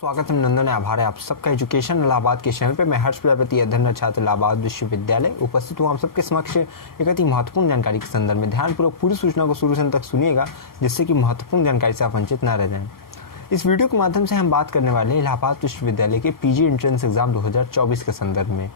स्वागत अभिनंदन आभार है आप सबका एजुकेशन इलाहाबाद के चैनल पे। मैं हर्ष प्रजापति अध्ययन छात्र इलाहाबाद विश्वविद्यालय उपस्थित हूँ आप सबके समक्ष एक अति महत्वपूर्ण जानकारी के संदर्भ में। ध्यानपूर्वक पूरी सूचना को शुरू से अंत तक सुनिएगा जिससे कि महत्वपूर्ण जानकारी से आप वंचित न रह जाएं। इस वीडियो के माध्यम से हम बात करने वाले हैं इलाहाबाद विश्वविद्यालय के पीजी एंट्रेंस एग्जाम 2024 के संदर्भ में।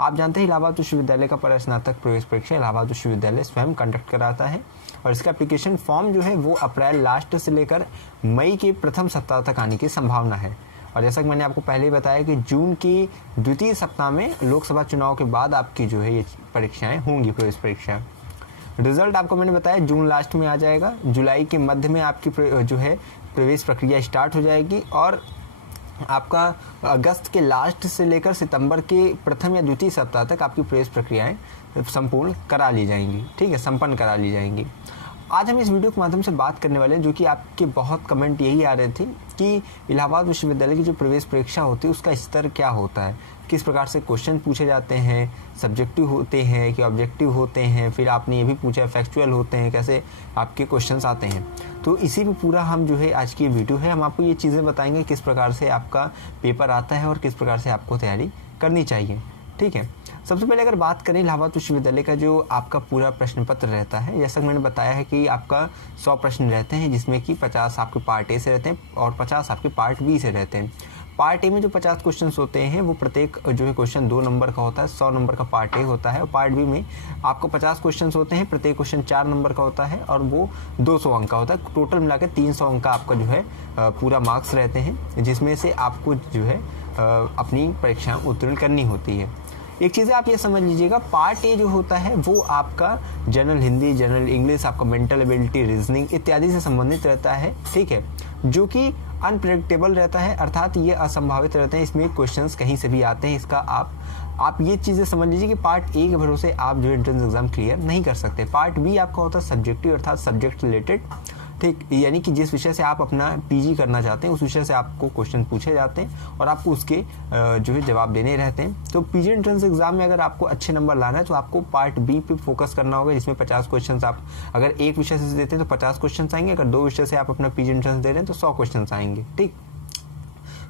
आप जानते हैं इलाहाबाद विश्वविद्यालय का स्नातक प्रवेश परीक्षा इलाहाबाद विश्वविद्यालय स्वयं कंडक्ट कराता है और इसका एप्लीकेशन फॉर्म जो है वो अप्रैल लास्ट से लेकर मई के प्रथम सप्ताह तक आने की संभावना है। और जैसा कि मैंने आपको पहले ही बताया कि जून की द्वितीय सप्ताह में लोकसभा चुनाव के बाद आपकी जो है ये परीक्षाएं होंगी, प्रवेश परीक्षाएं। रिजल्ट आपको मैंने बताया जून लास्ट में आ जाएगा, जुलाई के मध्य में आपकी जो है प्रवेश प्रक्रिया स्टार्ट हो जाएगी और आपका अगस्त के लास्ट से लेकर सितंबर के प्रथम या द्वितीय सप्ताह तक आपकी प्रवेश प्रक्रियाएं संपूर्ण करा ली जाएंगी, ठीक है, संपन्न करा ली जाएंगी। आज हम इस वीडियो के माध्यम से बात करने वाले हैं जो कि आपके बहुत कमेंट यही आ रहे थे कि इलाहाबाद विश्वविद्यालय की जो प्रवेश परीक्षा होती है उसका स्तर क्या होता है, किस प्रकार से क्वेश्चन पूछे जाते हैं, सब्जेक्टिव होते हैं कि ऑब्जेक्टिव होते हैं, फिर आपने ये भी पूछा फैक्चुअल होते हैं, कैसे आपके क्वेश्चंस आते हैं। तो इसी में पूरा हम जो है आज की वीडियो है, हम आपको ये चीज़ें बताएंगे किस प्रकार से आपका पेपर आता है और किस प्रकार से आपको तैयारी करनी चाहिए, ठीक है। सबसे पहले अगर बात करें इलाहाबाद विश्वविद्यालय का जो आपका पूरा प्रश्न पत्र रहता है, जैसा कि मैंने बताया है कि आपका 100 प्रश्न रहते हैं जिसमें कि 50 आपके पार्ट ए से रहते हैं और 50 आपके पार्ट बी से रहते हैं। पार्ट ए में जो 50 क्वेश्चन होते हैं वो प्रत्येक जो है क्वेश्चन 2 नंबर का होता है, 100 नंबर का पार्ट ए होता है। और पार्ट बी में आपको 50 क्वेश्चन होते हैं, प्रत्येक क्वेश्चन 4 नंबर का होता है और वो 200 अंक का होता है। टोटल मिलाकर 300 अंक का आपका जो है पूरा मार्क्स रहते हैं जिसमें से आपको जो है अपनी परीक्षा उत्तीर्ण करनी होती है। एक चीज़ आप ये समझ लीजिएगा, पार्ट ए जो होता है वो आपका जनरल हिंदी, जनरल इंग्लिश, आपका मेंटल एबिलिटी, रीजनिंग इत्यादि से संबंधित रहता है, ठीक है, जो कि अनप्रेडिक्टेबल रहता है, अर्थात ये असंभावित रहते हैं, इसमें क्वेश्चंस कहीं से भी आते हैं। इसका आप ये चीज़ें समझ लीजिए कि पार्ट ए के भरोसे आप जो एंट्रेंस एग्जाम क्लियर नहीं कर सकते। पार्ट बी आपका होता है सब्जेक्टिव अर्थात सब्जेक्ट रिलेटेड, ठीक, यानी कि जिस विषय से आप अपना पीजी करना चाहते हैं उस विषय से आपको क्वेश्चन पूछे जाते हैं और आपको उसके जो है जवाब देने रहते हैं। तो पीजी एंट्रेंस एग्जाम में अगर आपको अच्छे नंबर लाना है तो आपको पार्ट बी पे फोकस करना होगा जिसमें 50 क्वेश्चन आप अगर एक विषय से देते हैं तो 50 क्वेश्चन आएंगे, अगर 2 विषय से आप अपना पीजी एंट्रेंस दे रहे हैं तो 100 क्वेश्चन आएंगे, ठीक।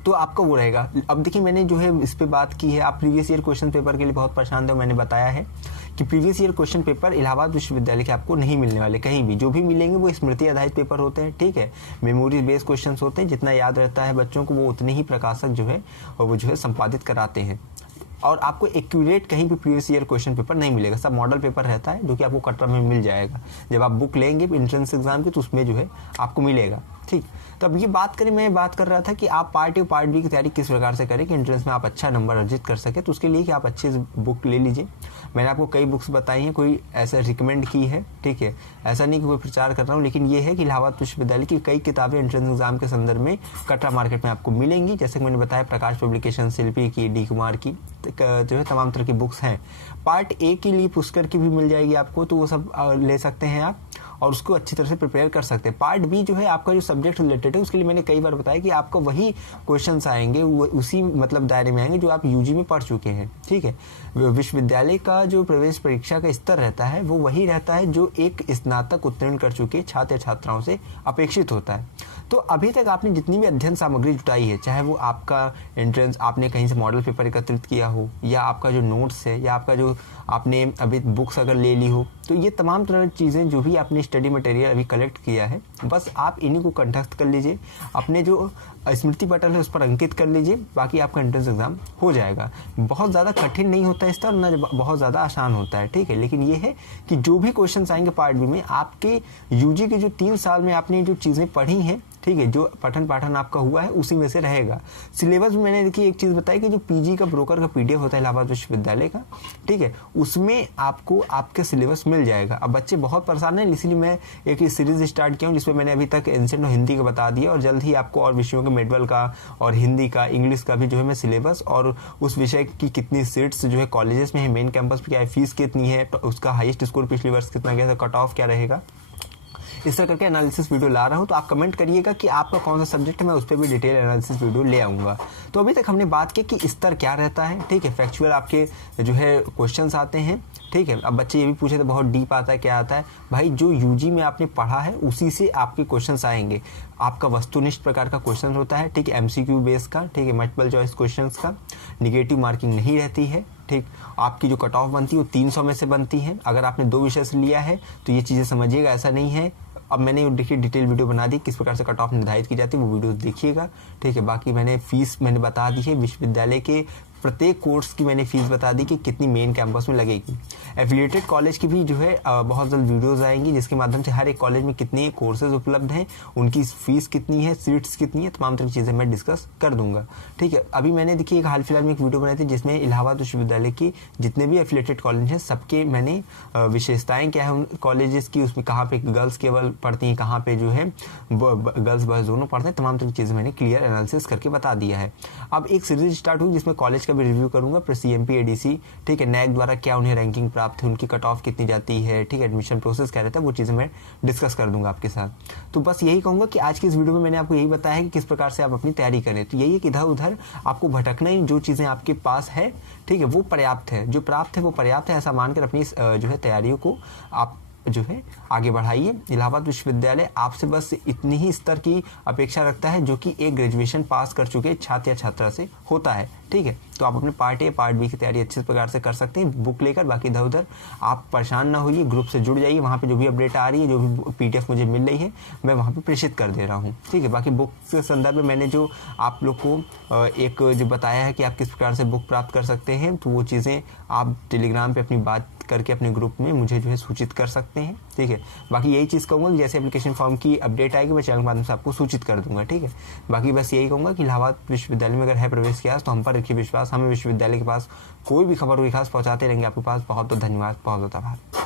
तो आपका वो रहेगा। अब देखिए मैंने जो है इस पे बात की है, आप प्रीवियस ईयर क्वेश्चन पेपर के लिए बहुत परेशान थे। मैंने बताया है कि previous year question paper Allahabad विश्वविद्यालय के आपको नहीं मिलने वाले कहीं भी, जो भी मिलेंगे वो स्मृति आधारित पेपर होते हैं, ठीक है, मेमोरी बेस्ड क्वेश्चन होते हैं, जितना याद रहता है बच्चों को वो उतने ही प्रकाशक जो है वो जो है संपादित कराते हैं और आपको एक्यूरेट कहीं भी प्रीवियस ईयर क्वेश्चन पेपर नहीं मिलेगा। सब मॉडल पेपर रहता है जो कि आपको कटरा में मिल जाएगा। जब आप बुक लेंगे एंट्रेंस एग्जाम की तो उसमें जो है आपको मिलेगा, ठीक। तो अब ये बात करें, मैं बात कर रहा था कि आप पार्ट ए और पार्ट बी की तैयारी किस प्रकार से करें कि एंट्रेंस में आप अच्छा नंबर अर्जित कर सके। तो उसके लिए कि आप अच्छे बुक ले लीजिए। मैंने आपको कई बुक्स बताई हैं, कोई ऐसा रिकमेंड की है, ठीक है, ऐसा नहीं कि कोई प्रचार कर रहा हूँ, लेकिन ये है कि इलाहाबाद विश्वविद्यालय की कई किताबें एंट्रेंस एग्जाम के संदर्भ में कटरा मार्केट में आपको मिलेंगी। जैसे कि मैंने बताया प्रकाश पब्लिकेशन, शिल्पी की, डी कुमार की जो है तमाम तरह की बुक्स हैं। पार्ट ए के लिए पुष्कर की भी मिल जाएगी आपको, तो वो सब ले सकते हैं आप और उसको अच्छी तरह से प्रिपेयर कर सकते हैं। पार्ट बी जो है आपका जो सब्जेक्ट रिलेटेड है उसके लिए मैंने कई बार बताया कि आपको वही क्वेश्चंस आएंगे, वो उसी मतलब दायरे में आएंगे जो आप यूजी में पढ़ चुके हैं, ठीक है। विश्वविद्यालय का जो प्रवेश परीक्षा का स्तर रहता है वो वही रहता है जो एक स्नातक उत्तीर्ण कर चुके छात्र छात्राओं से अपेक्षित होता है। तो अभी तक आपने जितनी भी अध्ययन सामग्री जुटाई है, चाहे वो आपका एंट्रेंस आपने कहीं से मॉडल पेपर एकत्रित किया हो या आपका जो नोट्स है या आपका जो आपने अभी बुक्स अगर ले ली हो, तो ये तमाम तरह की चीज़ें जो भी आपने स्टडी मटेरियल अभी कलेक्ट किया है, बस आप इन्हीं को कंठस्थ कर लीजिए, अपने जो स्मृति पटल है उस पर अंकित कर लीजिए, बाकी आपका एंट्रेंस एग्जाम हो जाएगा। बहुत ज़्यादा कठिन नहीं होता है स्तर, ना बहुत ज़्यादा आसान होता है, ठीक है। लेकिन ये है कि जो भी क्वेश्चन आएंगे पार्ट बी में, आपके यूजी के जो 3 साल में आपने जो चीज़ें पढ़ी हैं, ठीक है, जो पठन पाठन आपका हुआ है उसी में से रहेगा। सिलेबस में मैंने देखिए एक चीज़ बताई कि जो पीजी का ब्रोकर का पीडीएफ होता है इलाहाबाद विश्वविद्यालय का, ठीक है, उसमें आपको आपके सिलेबस मिल जाएगा। अब बच्चे बहुत परेशान हैं, इसलिए मैं एक सीरीज स्टार्ट किया हूँ जिसमें मैंने अभी तक एंशिएंट और हिंदी का बता दिया और जल्द ही आपको और विषयों के मेडवल का और हिंदी का, इंग्लिश का भी जो है मैं सिलेबस और उस विषय की कितनी सीट्स जो है कॉलेजेस में है, मेन कैंपस पर क्या है, फीस कितनी है, उसका हाईएस्ट स्कोर पिछले वर्ष कितना गया था, कट ऑफ क्या रहेगा, इस तरह करके एनालिसिस वीडियो ला रहा हूँ। तो आप कमेंट करिएगा कि आपका कौन सा सब्जेक्ट है, मैं उस पर भी डिटेल एनालिसिस वीडियो ले आऊँगा। तो अभी तक हमने बात की कि स्तर क्या रहता है, ठीक है, फैक्चुअल आपके जो है क्वेश्चंस आते हैं, ठीक है। अब बच्चे ये भी पूछे तो बहुत डीप आता है, क्या आता है भाई, जो यूजी में आपने पढ़ा है उसी से आपके क्वेश्चंस आएंगे। आपका वस्तुनिष्ठ प्रकार का क्वेश्चन होता है, ठीक है, एमसीक्यू बेस का, ठीक है, मल्टीपल चॉइस क्वेश्चंस का, निगेटिव मार्किंग नहीं रहती है, ठीक। आपकी जो कट ऑफ बनती है वो 300 में से बनती है। अगर आपने 2 विषय से लिया है तो ये चीज़ें समझिएगा, ऐसा नहीं है। अब मैंने देखिए डिटेल वीडियो बना दी किस प्रकार से कट ऑफ निर्धारित की जाती है, वो वीडियो देखिएगा, ठीक है। बाकी मैंने फीस बता दी है, विश्वविद्यालय के प्रत्येक कोर्स की मैंने फीस बता दी कि कितनी मेन कैंपस में लगेगी। एफिलिएटेड कॉलेज की भी जो है बहुत जल्द वीडियोस आएंगी, जिसके माध्यम से हर एक कॉलेज में कितने कोर्सेज उपलब्ध हैं, उनकी फीस कितनी है, सीट्स कितनी है, तमाम तरह की चीज़ें मैं डिस्कस कर दूंगा, ठीक है। अभी मैंने देखिए एक हाल फिलहाल में एक वीडियो बनाई थी जिसमें इलाहाबाद विश्वविद्यालय की जितने भी एफिलिएटेड कॉलेज हैं सबके मैंने विशेषताएं क्या है उन कॉलेजेस की, उसमें कहाँ पे गर्ल्स केवल पढ़ती हैं, कहाँ पे जो है गर्ल्स बॉयज दोनों पढ़ते हैं, तमाम तरह की चीज़ें मैंने क्लियर एनालिसिस करके बता दिया है। अब एक सीरीज स्टार्ट हुई जिसमें कॉलेज का भी रिव्यू करूंगा, फिर सीएमपी एडीसी, ठीक है, नैक द्वारा क्या उन्हें रैंकिंग प्राप्त है, उनकी कट ऑफ कितनी जाती है, ठीक है, एडमिशन प्रोसेस क्या रहता है, वो चीज़ें मैं डिस्कस कर दूंगा आपके साथ। तो बस यही कहूंगा कि आज की इस वीडियो में मैंने आपको यही बताया है कि किस प्रकार से आप अपनी तैयारी करें। तो यही है कि इधर उधर आपको भटकना ही, जो चीज़ें आपके पास है, ठीक है, वो पर्याप्त है, जो प्राप्त है वो पर्याप्त है, ऐसा मानकर अपनी जो है तैयारियों को आप जो है आगे बढ़ाइए। इलाहाबाद विश्वविद्यालय आपसे बस इतनी ही स्तर की अपेक्षा रखता है जो कि एक ग्रेजुएशन पास कर चुके छात्र या छात्रा से होता है, ठीक है। तो आप अपने पार्ट ए पार्ट बी की तैयारी अच्छे प्रकार से कर सकते हैं बुक लेकर। बाकी इधर उधर आप परेशान ना होइए, ग्रुप से जुड़ जाइए, वहाँ पे जो भी अपडेट आ रही है, जो भी पीडीएफ मुझे मिल रही है, मैं वहाँ पे प्रेषित कर दे रहा हूँ, ठीक है। बाकी बुक के संदर्भ में मैंने जो आप लोग को एक जो बताया है कि आप किस प्रकार से बुक प्राप्त कर सकते हैं, तो वो चीज़ें आप टेलीग्राम पर अपनी बात करके अपने ग्रुप में मुझे जो है सूचित कर सकते हैं, ठीक है। बाकी यही चीज़ कहूँगा कि जैसे एप्लीकेशन फॉर्म की अपडेट आएगी मैं चैनल के माध्यम से आपको सूचित कर दूंगा, ठीक है। बाकी बस यही कहूँगा कि इलाहाबाद विश्वविद्यालय में अगर है प्रवेश किया तो हम पर रखिए विश्वास, हमें विश्वविद्यालय के पास कोई भी खबर हुई खास पहुँचाते रहेंगे आपके पास। बहुत बहुत धन्यवाद, बहुत बहुत आभार।